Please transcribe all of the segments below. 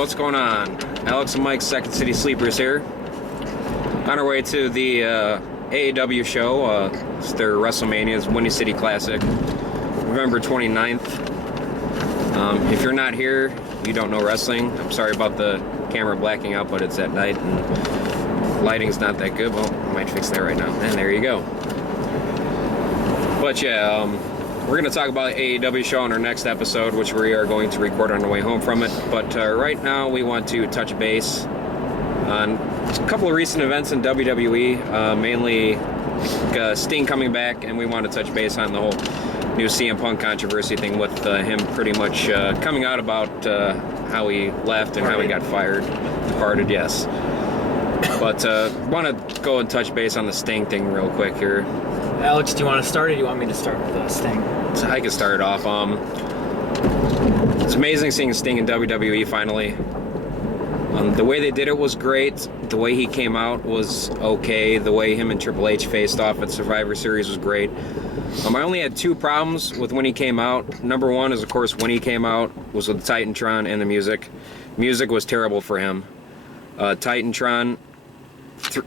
what's going on? Alex and Mike's Second City Sleepers here. On our way to the AEW show. It's their WrestleMania's Windy City Classic, November 29th. If you're not here, you don't know wrestling. I'm sorry about the camera blacking out, but it's at night and lighting's not that good. Well, I might fix that right now. And there you go. But yeah, we're going to talk about the AEW show in our next episode, which we are going to record on the way home from it. But right now, we want to touch base on a couple of recent events in WWE, mainly Sting coming back, and we want to touch base on the whole new CM Punk controversy thing with him pretty much coming out about how he left and how he got fired. Departed, yes. But want to go and touch base on the Sting thing real quick here. Alex, do you want to start, or do you want me to start with Sting? So I can start it off. It's amazing seeing Sting in WWE finally. The way they did it was great. The way he came out was okay. The way him and Triple H faced off at Survivor Series was great. I only had two problems with when he came out. Number one is, of course, when he came out was with Titantron and the music. Music was terrible for him. Titantron,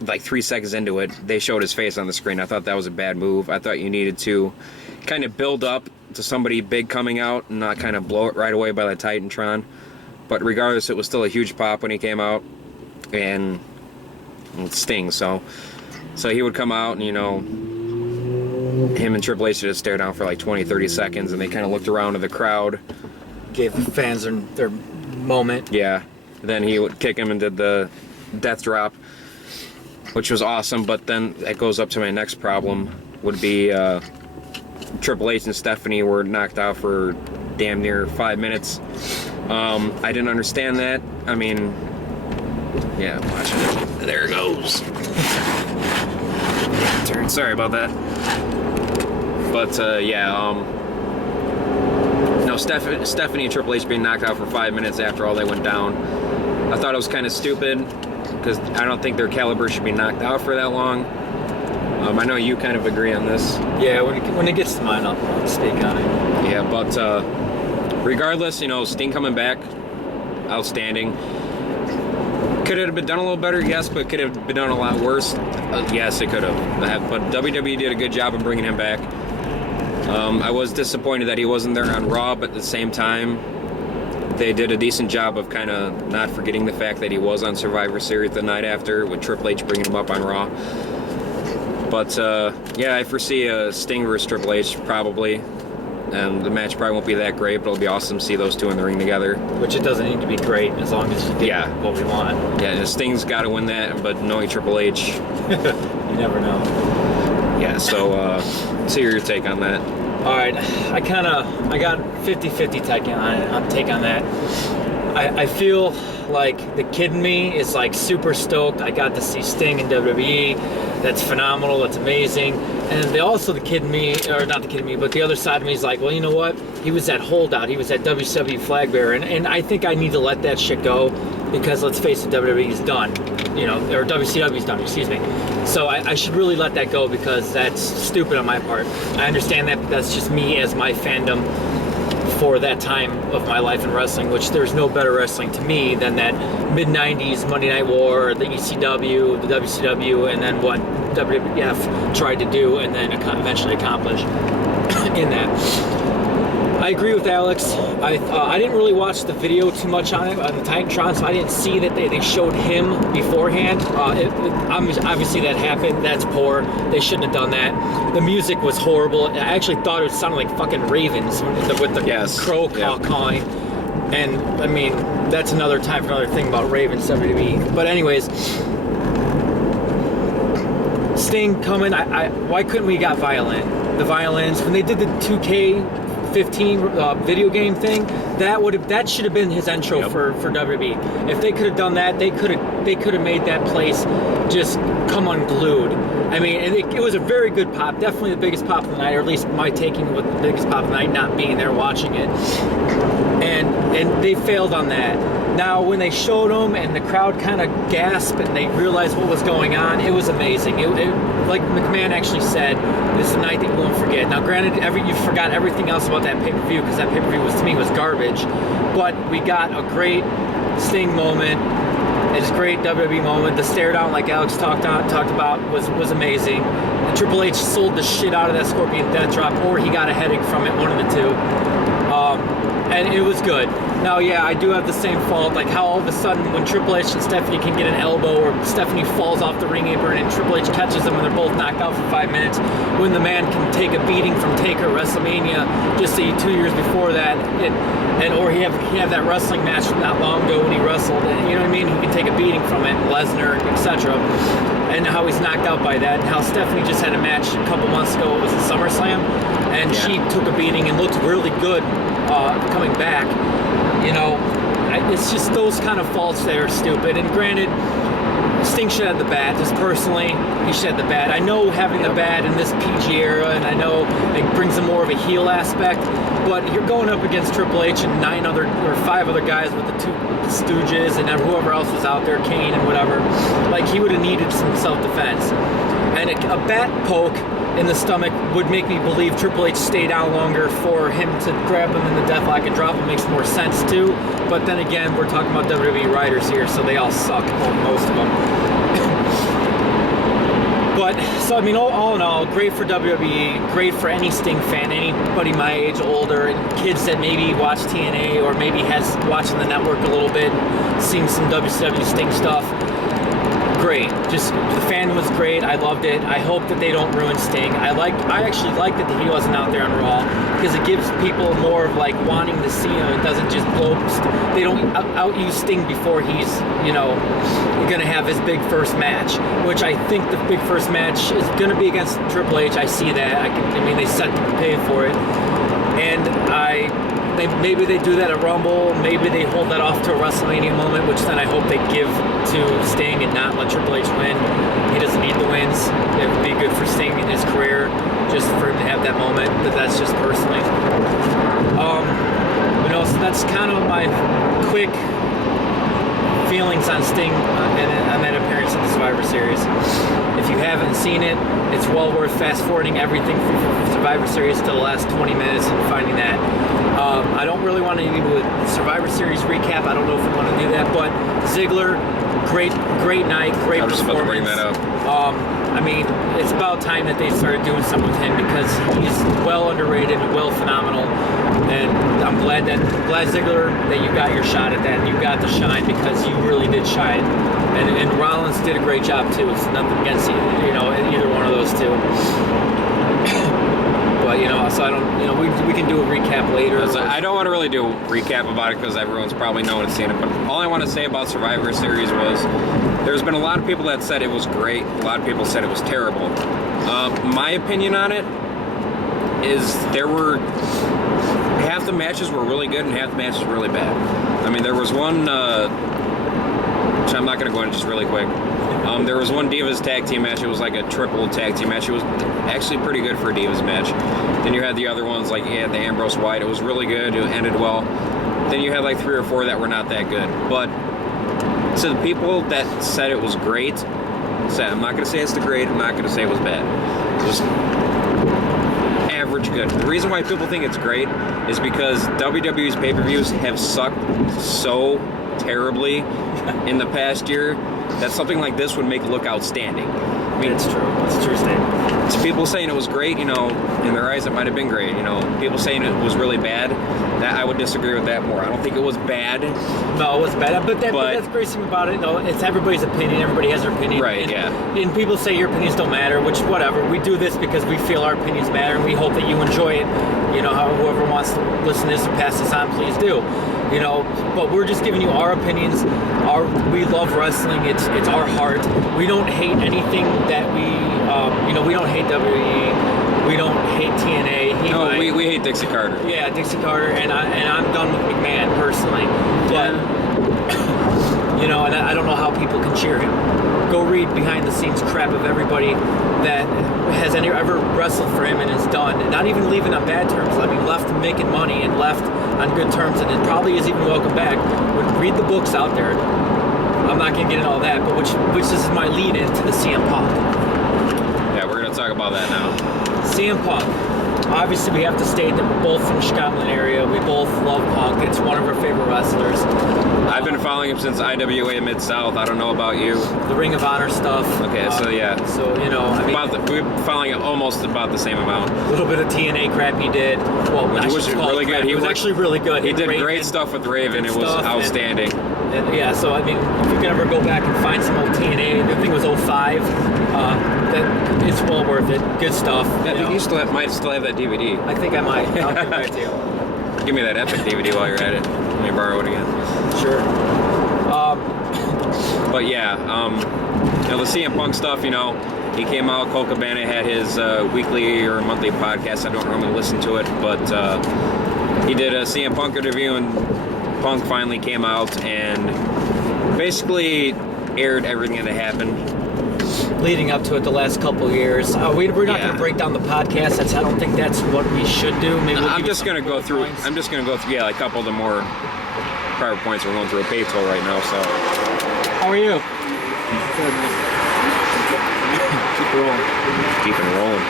like 3 seconds into it, they showed his face on the screen. I thought that was a bad move. I thought you needed to kind of build up to somebody big coming out and not kind of blow it right away by the Titantron. But regardless, it was still a huge pop when he came out, and it stings. So he would come out, and, you know, him and Triple H just stare down for like 20, 30 seconds, and they kind of looked around to the crowd. Gave the fans their moment. Yeah. Then he would kick him and did the death drop, which was awesome. But then that goes up to my next problem, would be Triple H and Stephanie were knocked out for damn near 5 minutes. I didn't understand that. I mean, yeah, watch it. There it goes. Turn. Sorry about that. But no, Stephanie and Triple H being knocked out for 5 minutes after all they went down. I thought it was kind of stupid because I don't think their caliber should be knocked out for that long. I know you kind of agree on this. Yeah, when it gets to mine, I'll speak on it. Yeah, but regardless, you know, Sting coming back, outstanding. Could it have been done a little better? Yes, but could it have been done a lot worse? Yes, it could have. But WWE did a good job of bringing him back. I was disappointed that he wasn't there on Raw, but at the same time, they did a decent job of kind of not forgetting the fact that he was on Survivor Series the night after, with Triple H bringing him up on Raw. But yeah, I foresee a Sting versus Triple H probably. And the match probably won't be that great, but it'll be awesome to see those two in the ring together. Which it doesn't need to be great as long as you get what we want. Yeah, Sting's got to win that, but knowing Triple H, you never know. Yeah, so see your take on that. All right, I got 50-50 take on that. I feel like the kid in me is like super stoked. I got to see Sting in WWE. That's phenomenal. That's amazing. And the kid in me, or not the kid in me, but the other side of me is like, well, you know what? He was that holdout. He was that WCW flag bearer. And I think I need to let that shit go because, let's face it, WWE's done. You know, or WCW's done, excuse me. So I should really let that go because that's stupid on my part. I understand that, but that's just me as my fandom for that time of my life in wrestling, which there's no better wrestling to me than that mid-90s Monday Night War, the ECW, the WCW, and then what WWF tried to do and then eventually accomplish in that. I agree with Alex. I didn't really watch the video too much on it, on the Titantron, so I didn't see that they showed him beforehand. Obviously that happened. That's poor. They shouldn't have done that. The music was horrible. I actually thought it sounded like fucking ravens with the crow cawing. And, I mean, that's another time for another thing about ravens, WWE. But anyways, Sting coming. Why couldn't we got the violins? When they did the 2K15 video game thing, that should have been his intro for WWE. If they could have done that, they could have made that place just come unglued. I mean, it was a very good pop, definitely the biggest pop of the night, or at least my taking with the biggest pop of the night, not being there watching it. And they failed on that. Now, when they showed them and the crowd kind of gasped and they realized what was going on, it was amazing. It like McMahon actually said, this is a night that you won't forget. Now, granted, you forgot everything else about that pay-per-view because that pay-per-view to me was garbage, but we got a great Sting moment. His great WWE moment. The stare down, like Alex talked about, was amazing. And Triple H sold the shit out of that Scorpion Death Drop, or he got a headache from it, one of the two. And it was good. Now, yeah, I do have the same fault, like how all of a sudden when Triple H and Stephanie can get an elbow, or Stephanie falls off the ring apron and Triple H catches them and they're both knocked out for 5 minutes, when the man can take a beating from Taker at WrestleMania, just say 2 years before that, or he have that wrestling match not long ago when he wrestled, and you know what I mean? He can take a beating from it, Lesnar, etc. And how he's knocked out by that, and how Stephanie just had a match a couple months ago, it was at SummerSlam, and she took a beating and looked really good coming back. You know, it's just those kind of faults that are stupid. And granted, Sting should have the bat. Just personally, he should have the bat. I know having the bat in this PG era, and I know it brings him more of a heel aspect, but you're going up against Triple H and 5 other guys with the 2 Stooges and whoever else was out there, Kane and whatever. Like, he would have needed some self-defense. And a bat poke in the stomach would make me believe Triple H stay down longer for him to grab him in the deathlock and drop him. Makes more sense too. But then again, we're talking about WWE writers here, so they all suck, most of them. But, so I mean, all in all, great for WWE, great for any Sting fan, anybody my age, older, and kids that maybe watch TNA or maybe has watching the network a little bit, seen some WCW Sting stuff. Great. Just the fan was great. I loved it. I hope that they don't ruin Sting. I actually like that he wasn't out there on Raw, because it gives people more of like wanting to see him. It doesn't just blow. They don't out-use Sting before he's, you know, gonna have his big first match, which I think the big first match is gonna be against Triple H. I see that. I mean, they set the pay for it, and maybe they do that at Rumble. Maybe they hold that off to a WrestleMania moment, which then I hope they give to Sting and not let Triple H win. He doesn't need the wins. It would be good for Sting in his career, just for him to have that moment. But that's just personally. You know, so that's kind of my quick feelings on Sting and that appearance in the Survivor Series. If you haven't seen it, it's well worth fast-forwarding everything from Survivor Series to the last 20 minutes and finding that. I don't really want to do a Survivor Series recap. I don't know if we want to do that, but Ziggler, great night, great performance. I was just about to bring that up. I mean, it's about time that they started doing something with him, because he's well underrated, well phenomenal, and I'm glad Ziggler that you got your shot at that and you got the shine, because you really did shine, and Rollins did a great job too. It's nothing against either one of those two. But, you know, so I don't, you know, we can do a recap later. I don't want to really do a recap about it because everyone's probably known and seen it, but all I want to say about Survivor Series was there's been a lot of people that said it was great. A lot of people said it was terrible. My opinion on it is there were half the matches were really good and half the matches were really bad. I mean, there was one, which I'm not going to go into just really quick. There was one Divas tag team match. It was like a triple tag team match. It was actually pretty good for a Divas match. Then you had the other ones, like the Ambrose White. It was really good. It ended well. Then you had like 3 or 4 that were not that good. But to the people that said it was great, I'm not going to say it's the great. I'm not going to say it was bad. It was average good. The reason why people think it's great is because WWE's pay-per-views have sucked so terribly in the past year that something like this would make it look outstanding. I mean, it's true. It's a true statement. To people saying it was great, you know, in their eyes it might have been great. You know, people saying it was really bad, that I would disagree with that more. I don't think it was bad. No, it was bad. But that's the great thing about it. No, it's everybody's opinion. Everybody has their opinion. Right. And people say your opinions don't matter, which whatever. We do this because we feel our opinions matter, and we hope that you enjoy it. You know, whoever wants to listen to this or pass this on, please do. You know, but we're just giving you our opinions. We love wrestling. It's our heart. We don't hate anything that we don't hate WWE. We don't hate TNA. We hate Dixie Carter. Yeah, Dixie Carter, and I'm done with McMahon personally. But you know, and I don't know how people can cheer him. Go read behind the scenes crap of everybody that has ever wrestled for him and is done, and not even leaving on bad terms. I mean, left making money and left on good terms, and it probably is even welcome back. Read the books out there. I'm not going to get into all that, but which is my lead into the CM Punk. Yeah, we're going to talk about that now. CM Punk. obviously we have to state that we're both from the Chicagoland area. We both love Punk. It's one of our favorite wrestlers. I've been following him since IWA Mid-South. I don't know about you. The Ring of Honor stuff. Okay, so yeah. So, you know, I mean... we're following it almost about the same amount. A little bit of TNA crap he did. Well, Which was really good. He was actually really good. He did great stuff with Raven. It was outstanding. And yeah, so I mean, if you can ever go back and find some old TNA, the thing was 05, that it's well worth it. Good stuff. Yeah, you might still have that DVD. I think I might. I'll give it back to you. Give me that Epic DVD while you're at it. Let me borrow it again. Sure. But yeah, you know, the CM Punk stuff, you know, he came out, Cole Cabana had his weekly or monthly podcast. I don't normally listen to it, but he did a CM Punk interview, and Punk finally came out and basically aired everything that happened leading up to it the last couple of years. We're not going to break down the podcast. I don't think that's what we should do. Maybe I'm just going to go through. I'm just going to go through. Yeah, like a couple of the more prior points. We're going through a pay toll right now. So, how are you? Good, man. Keep rolling. Keeping rolling.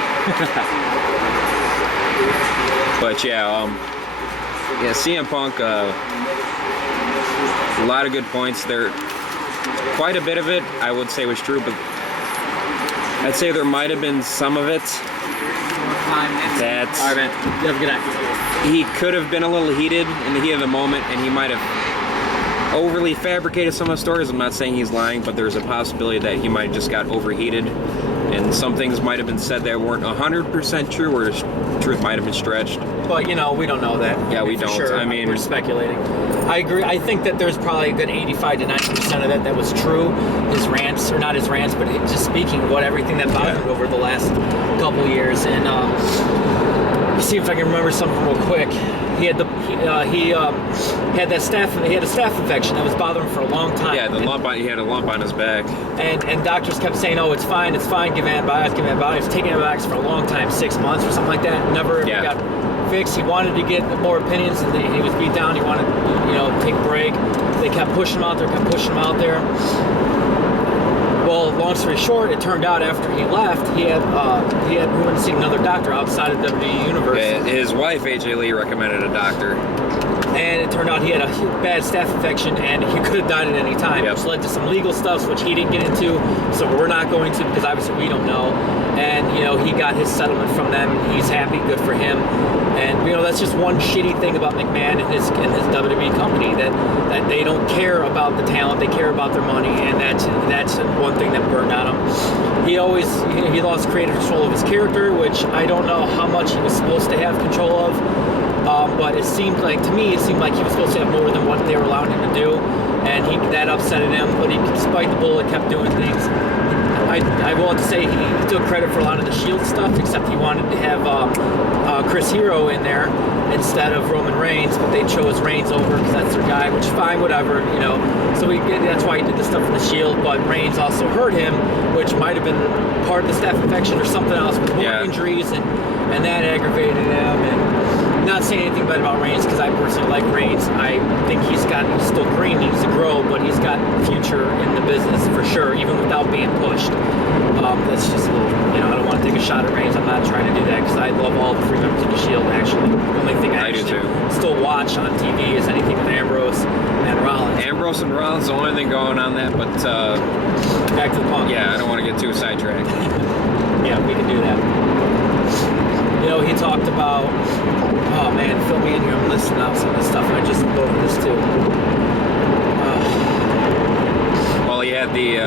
But yeah, CM Punk. A lot of good points there. Quite a bit of it, I would say, was true, but I'd say there might have been some of it that All right, man. You have a good night. He could have been a little heated in the heat of the moment, and he might have overly fabricated some of the stories. I'm not saying he's lying, but there's a possibility that he might have just got overheated, and some things might have been said that weren't 100% true, or truth might have been stretched. But, you know, we don't know that. Yeah, we for don't. Sure. I mean, we're speculating. I agree. I think that there's probably a good 85 to 90% of that was true. His rants, or not his rants, but just speaking about everything that bothered him over the last couple years. And see if I can remember something real quick. He had he had a staph infection that was bothering him for a long time. Yeah, he had a lump on his back. And doctors kept saying, "Oh, it's fine, give antibiotics." He was taking antibiotics for a long time, 6 months or something like that. Never got fixed. He wanted to get more opinions, and he was beat down. He wanted, you know, take a break. They kept pushing him out there, Well, long story short, it turned out after he left, he went to see another doctor outside of WWE Universe. His wife, AJ Lee, recommended a doctor. And it turned out he had a bad staph infection, and he could have died at any time, which led to some legal stuff, which he didn't get into, so we're not going to, because obviously we don't know. And, you know, he got his settlement from them, and he's happy, good for him. And, you know, that's just one shitty thing about McMahon and his WWE company, that they don't care about the talent, they care about their money, and that's one thing that burned on him. He lost creative control of his character, which I don't know how much he was supposed to have control of. But it seemed like he was supposed to have more than what they were allowing him to do, and that upset him. But he, despite the bullet, kept doing things. I will have to say he took credit for a lot of the Shield stuff, except he wanted to have Chris Hero in there instead of Roman Reigns, but they chose Reigns over because that's their guy, which fine, whatever, you know. So that's why he did the stuff in the Shield. But Reigns also hurt him, which might have been part of the staph infection or something else with more injuries, and that aggravated him. And not saying anything bad about Reigns, because I personally like Reigns. I think he's still green, he needs to grow, but he's got future in the business for sure, even without being pushed. That's just a little, you know, I don't want to take a shot at Reigns. I'm not trying to do that, because I love all the three members of the Shield, actually. The only thing I actually still watch on TV is anything with Ambrose and Rollins. Ambrose and Rollins, the only thing going on that, but back to the Punk. Yeah, I don't want to get too sidetracked. Yeah, we can do that. You know, he talked about, oh man, fill me in here, I'm listening out some of this stuff, and I just looked over this too. Well, he had the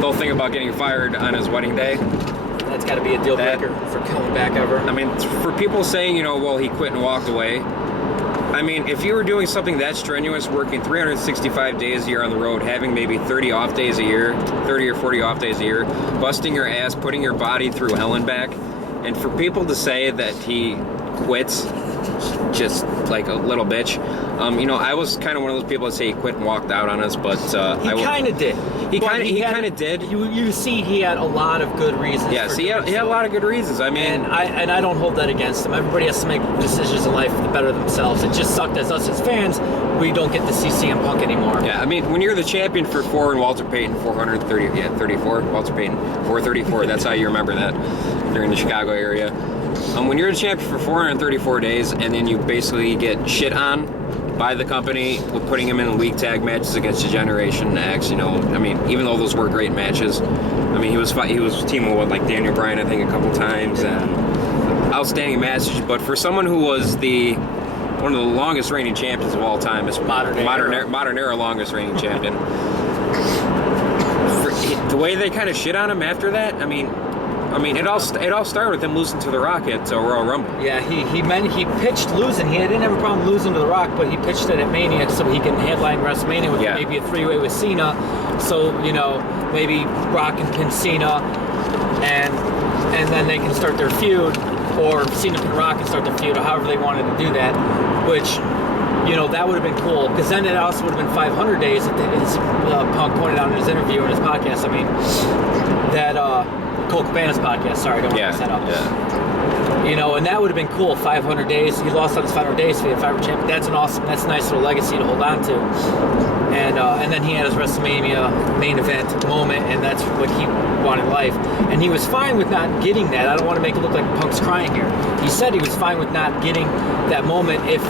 whole thing about getting fired on his wedding day. That's got to be a deal breaker for coming back ever. I mean, for people saying, you know, well, he quit and walked away. I mean, if you were doing something that strenuous, working 365 days a year on the road, having maybe 30 off days a year, 30 or 40 off days a year, busting your ass, putting your body through hell and back, and for people to say that he quits just like a little bitch, I was kind of one of those people that say he quit and walked out on us, but He kind of did. He kind of did. You see, he had a lot of good reasons. Yes, he had a lot of good reasons. I mean, and I don't hold that against him. Everybody has to make decisions in life to better themselves. It just sucked as us as fans, we don't get to see CM Punk anymore. Yeah, I mean, when you're the champion for 4 and Walter Payton 34, Walter Payton 434. That's how you remember that. They're in the Chicago area. When you're the champion for 434 days, and then you basically get shit on by the company with putting him in weak tag matches against Generation X, I mean, even though those were great matches, I mean, he was teaming with like Daniel Bryan, I think, a couple times, and outstanding matches. But for someone who was one of the longest reigning champions of all time, is modern era longest reigning champion. The way they kind of shit on him after that, I mean, it all started with him losing to The Rock at Royal Rumble. Yeah, he pitched losing. He didn't have a problem losing to The Rock, but he pitched it at Mania so he can headline WrestleMania with maybe a 3-way with Cena. So maybe Rock and pin Cena, and then they can start their feud, or Cena and Rock can start their feud, or however they wanted to do that. Which that would have been cool, because then it also would have been 500 days, as Punk pointed out in his interview in his podcast. I mean, that Cole Cabana's podcast. Sorry, I don't want to mess that up. Yeah. And that would have been cool. 500 days. He lost on his 500 days to be a 500 champion. That's a nice little legacy to hold on to. And then he had his WrestleMania main event moment, and that's what he wanted in life. And he was fine with not getting that. I don't want to make it look like Punk's crying here. He said he was fine with not getting that moment if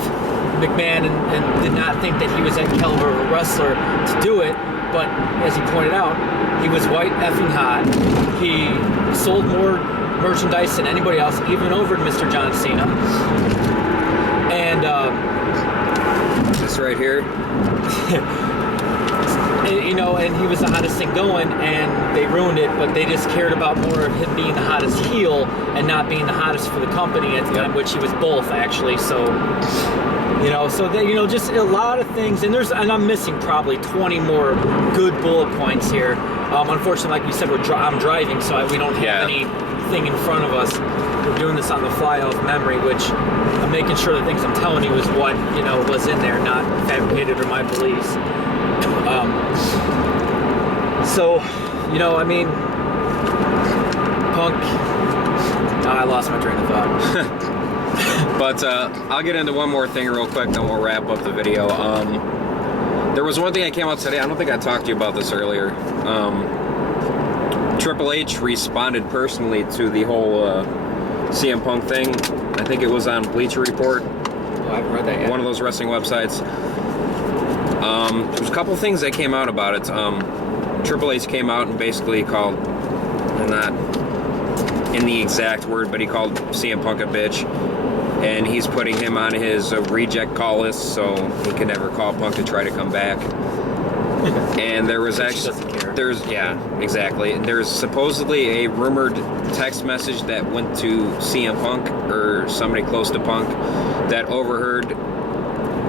McMahon and did not think that he was that caliber of a wrestler to do it. But as he pointed out, he was white effing hot. He sold more merchandise than anybody else, even over Mr. John Cena. And this right here. And he was the hottest thing going, and they ruined it, but they just cared about more of him being the hottest heel and not being the hottest for the company at the time, which he was both, actually. So, just a lot of things, and I'm missing probably 20 more good bullet points here. Unfortunately, like we said, I'm driving, so we don't have anything in front of us. We're doing this on the fly off memory, which I'm making sure the things I'm telling you is what, was in there, not fabricated or my beliefs. Punk, I lost my train of thought. But I'll get into one more thing real quick, then we'll wrap up the video. There was one thing that came out today. I don't think I talked to you about this earlier. Triple H responded personally to the whole CM Punk thing. I think it was on Bleacher Report. Oh, I haven't read that yet. One of those wrestling websites. There's a couple things that came out about it. Triple H came out and basically called, not in the exact word, but he called CM Punk a bitch. And he's putting him on his reject call list, so he can never call Punk to try to come back. And there was exactly. There's supposedly a rumored text message that went to CM Punk or somebody close to Punk that overheard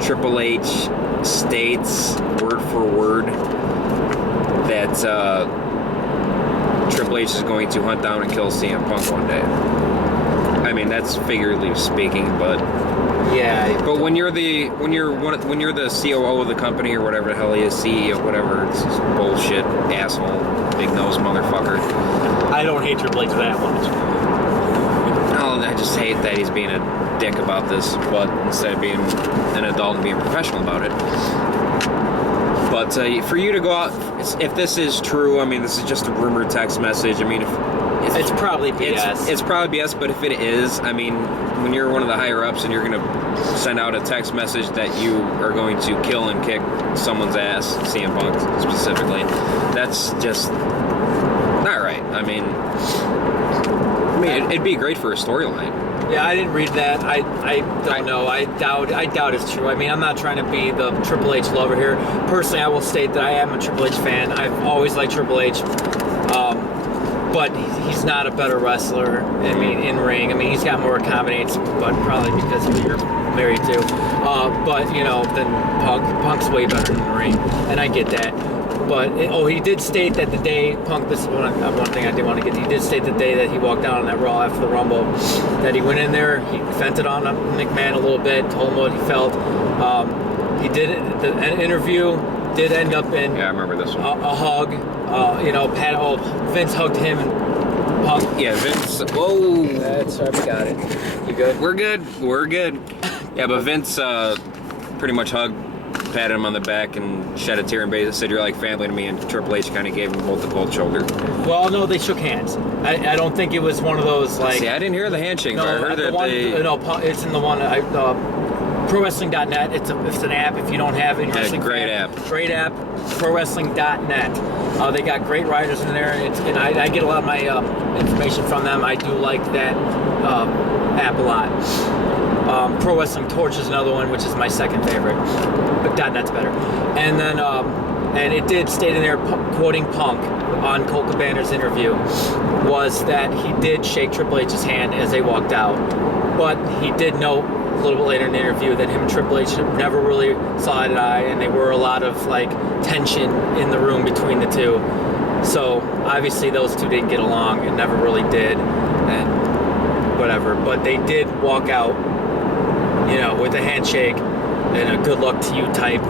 Triple H states word for word that Triple H is going to hunt down and kill CM Punk one day. I mean, that's figuratively speaking, but yeah. But when you're the COO of the company or whatever the hell he is, CEO, whatever, it's just bullshit, asshole, big nose motherfucker. I don't hate Triple H that much. Oh, I just hate that he's being a dick about this, but instead of being an adult and being professional about it. But for you to go out, if this is true, I mean, this is just a rumored text message. I mean, it's probably BS. It's probably BS, but if it is, I mean, when you're one of the higher ups and you're going to send out a text message that you are going to kill and kick someone's ass, CM Punk specifically, that's just not right. I mean, it'd be great for a storyline. Yeah, I didn't read that. I don't know. I doubt it's true. I mean, I'm not trying to be the Triple H lover here. Personally, I will state that I am a Triple H fan. I've always liked Triple H. But he's not a better wrestler. I mean, in ring. I mean, he's got more combinates, but probably because of who you're married to. Than Punk. Punk's way better in the ring, and I get that. But he did state that the day Punk. This is one thing I did want to get to. He did state the day that he walked out on that Raw after the Rumble, that he went in there, he vented on McMahon a little bit, told him what he felt. He did it. The interview did end up in Yeah, I remember this one. a hug. Vince hugged him and Punk. Yeah, Vince. Whoa. That's right, we got it. You good? We're good. Yeah, but Vince pretty much patted him on the back and shed a tear and basically said, "You're like family to me," and Triple H kind of gave him both the cold shoulder. Well, no, they shook hands. I don't think it was one of those like. See, I didn't hear the handshake. No, but I heard that it's in the one. ProWrestling.net. It's an app. If you don't have it, Yeah, great app. Great app. ProWrestling.net. They got great writers in there, and I get a lot of my information from them. I do like that app a lot. Pro Wrestling Torch is another one, which is my second favorite, but .net's better. And then, and it did state in there, quoting Punk on Colt Cabana's interview, was that he did shake Triple H's hand as they walked out, but he did note a little bit later in the interview that him and Triple H never really saw eye to eye, and there were a lot of like tension in the room between the two. So obviously those two didn't get along, and never really did, and whatever. But they did walk out, with a handshake and a good luck to you type.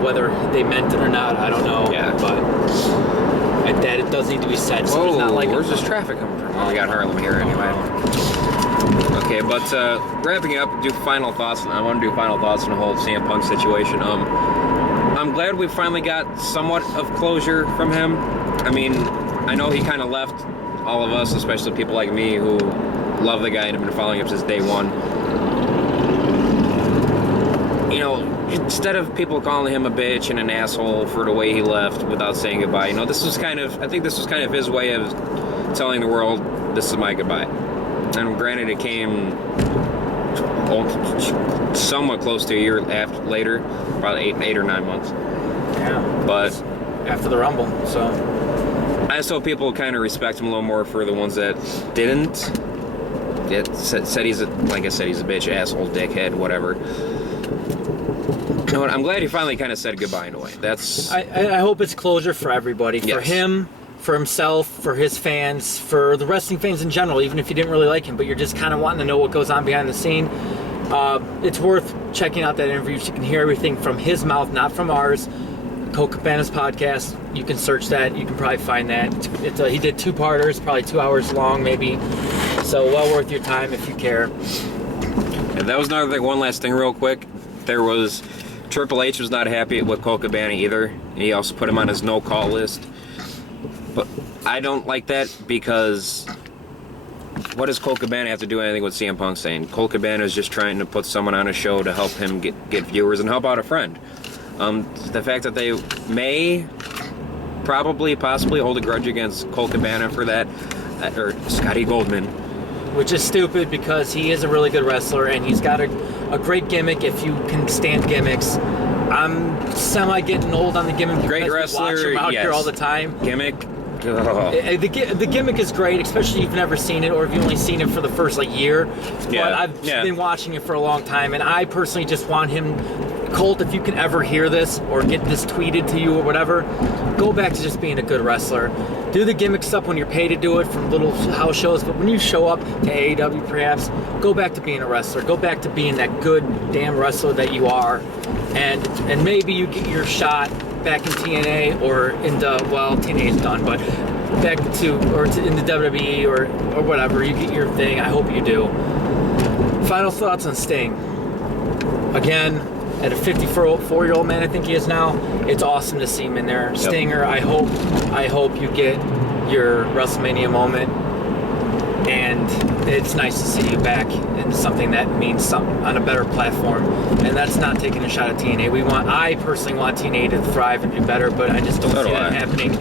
Whether they meant it or not, I don't know. Yeah. But that it does need to be said. So Whoa, it's not like where's this traffic coming from? Oh, we got Harlem here anyway. Okay, but wrapping up, do final thoughts. I want to do final thoughts on the whole CM Punk situation. I'm glad we finally got somewhat of closure from him. I mean, I know he kind of left all of us, especially people like me who love the guy and have been following him since day one. Instead of people calling him a bitch and an asshole for the way he left without saying goodbye, I think this was kind of his way of telling the world, this is my goodbye. And granted, it came somewhat close to a year later, probably 8 or 9 months. Yeah. But after the Rumble, so I just hope people kind of respect him a little more for the ones that didn't. It said he's like I said, he's a bitch, asshole, dickhead, whatever. You know what? I'm glad he finally kind of said goodbye in a way. I hope it's closure for everybody, for him, for himself, for his fans, for the wrestling fans in general, even if you didn't really like him, but you're just kind of wanting to know what goes on behind the scene. It's worth checking out that interview so you can hear everything from his mouth, not from ours. Colt Cabana's podcast, you can search that. You can probably find that. He did 2-parters, probably 2 hours long, maybe. So well worth your time if you care. And that was another thing. One last thing, real quick. Triple H was not happy with Colt Cabana either. And he also put him on his no-call list. But I don't like that because what does Colt Cabana have to do anything with CM Punk saying? Colt Cabana is just trying to put someone on a show to help him get viewers and help out a friend. The fact that they may possibly hold a grudge against Colt Cabana for that, or Scotty Goldman. Which is stupid because he is a really good wrestler and he's got a great gimmick if you can stand gimmicks. I'm getting old on the gimmick. Great wrestler, watch him out here all the time. Gimmick. The gimmick is great, especially if you've never seen it or if you've only seen it for the first year. But I've been watching it for a long time, and I personally just want him. Colt, if you can ever hear this or get this tweeted to you or whatever, go back to just being a good wrestler. Do the gimmick stuff when you're paid to do it from little house shows, but when you show up to AEW perhaps, go back to being a wrestler. Go back to being that good damn wrestler that you are. And maybe you get your shot back in TNA or into, TNA's done, but back into WWE or whatever. You get your thing. I hope you do. Final thoughts on Sting. Again, at a 54-year-old man, I think he is now, it's awesome to see him in there. Yep. Stinger, I hope you get your WrestleMania moment, and it's nice to see you back in something that means something on a better platform. And that's not taking a shot at TNA. I personally want TNA to thrive and do better, but I just don't see that happening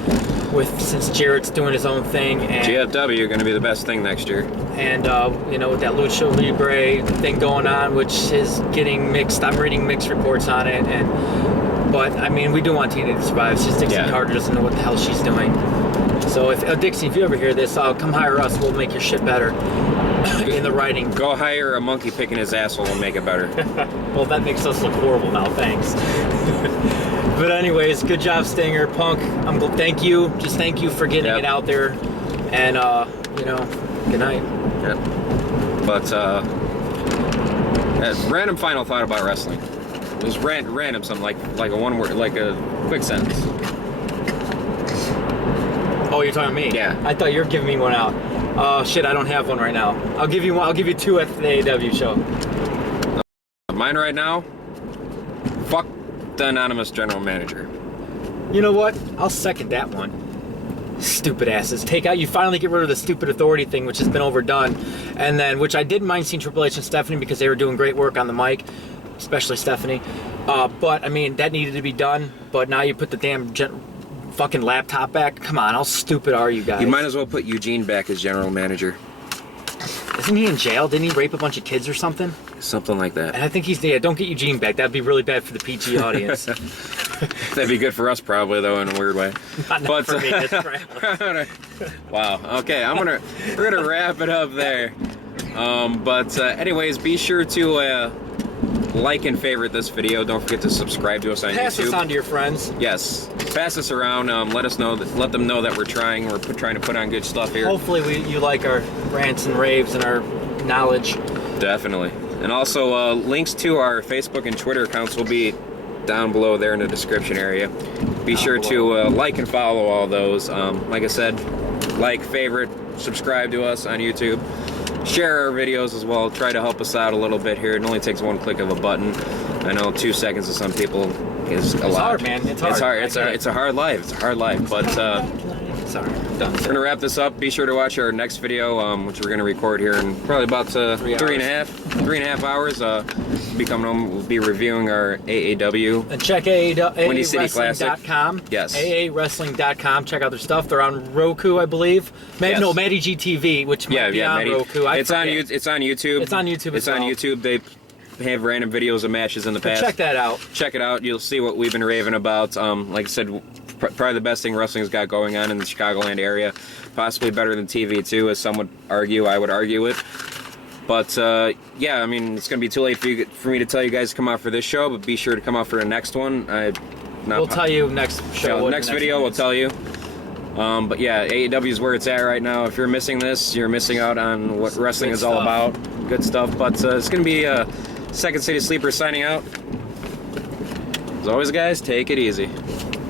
since Jarrett's doing his own thing. And GFW are going to be the best thing next year. And, with that Lucha Libre thing going on, which is getting mixed. I'm reading mixed reports on it. But, I mean, we do want TNA to survive. It's just Dixie Carter doesn't know what the hell she's doing. So, Dixie, if you ever hear this, come hire us. We'll make your shit better in the writing. Go hire a monkey picking his asshole and make it better. Well, that makes us look horrible now. Thanks. But anyways, good job, Stinger. Punk, thank you. Just thank you for getting it out there. And, good night. Yep. But, random final thought about wrestling. Just random something like a one word, like a quick sentence. Oh, you're talking to me? Yeah. I thought you were giving me one out. Oh shit, I don't have one right now. I'll give you one. I'll give you two after the AEW show. Mine right now. Fuck the anonymous general manager. You know what? I'll second that one. Stupid asses. You finally get rid of the stupid authority thing, which has been overdone. And then, which I didn't mind seeing Triple H and Stephanie because they were doing great work on the mic, especially Stephanie. But, I mean, that needed to be done. But now you put the damn fucking laptop back. Come on, how stupid are you guys? You might as well put Eugene back as general manager. Isn't he in jail? Didn't he rape a bunch of kids or something? Something like that. And I think he's, yeah, don't get Eugene back. That'd be really bad for the PG audience. That'd be good for us probably though in a weird way. Not for me, that's right. Wow. Okay, we're gonna wrap it up there. Anyways, be sure to like and favorite this video. Don't forget to subscribe to us on YouTube. Pass this on to your friends. Yes, pass this around. Let them know that we're trying to put on good stuff here. Hopefully you like our rants and raves and our knowledge. Definitely. And also links to our Facebook and Twitter accounts will be down below there in the description area. Be sure to like and follow all those. Like I said, like, favorite, subscribe to us on YouTube. Share our videos as well. Try to help us out a little bit here. It only takes one click of a button. I know 2 seconds to some people is a lot. It's hard, man. It's hard. It's a hard life. It's a hard life. But sorry, I'm done. we're gonna wrap this up. Be sure to watch our next video, which we're gonna record here in probably about 3.5 hours. Be coming home. We'll be reviewing our AAW. And check Windy City Classic. AAWrestling.com. Yes. AAWrestling.com. Check out their stuff. They're on Roku, I believe. Yes. No, Matty GTV, which might be on Roku. It's on YouTube. It's on YouTube. It's on YouTube. They have random videos of matches in the past. Check that out. Check it out. You'll see what we've been raving about. Like I said, probably the best thing wrestling's got going on in the Chicagoland area. Possibly better than TV too, as some would argue. I would argue it. But yeah, I mean, it's gonna be too late for me to tell you guys to come out for this show, but be sure to come out for the next one. We'll tell you next show. Yeah, next video we'll tell you. But yeah, AEW is where it's at right now. If you're missing this, you're missing out on what wrestling is all about. Good stuff. But it's gonna be Second City Sleeper signing out. As always, guys, take it easy.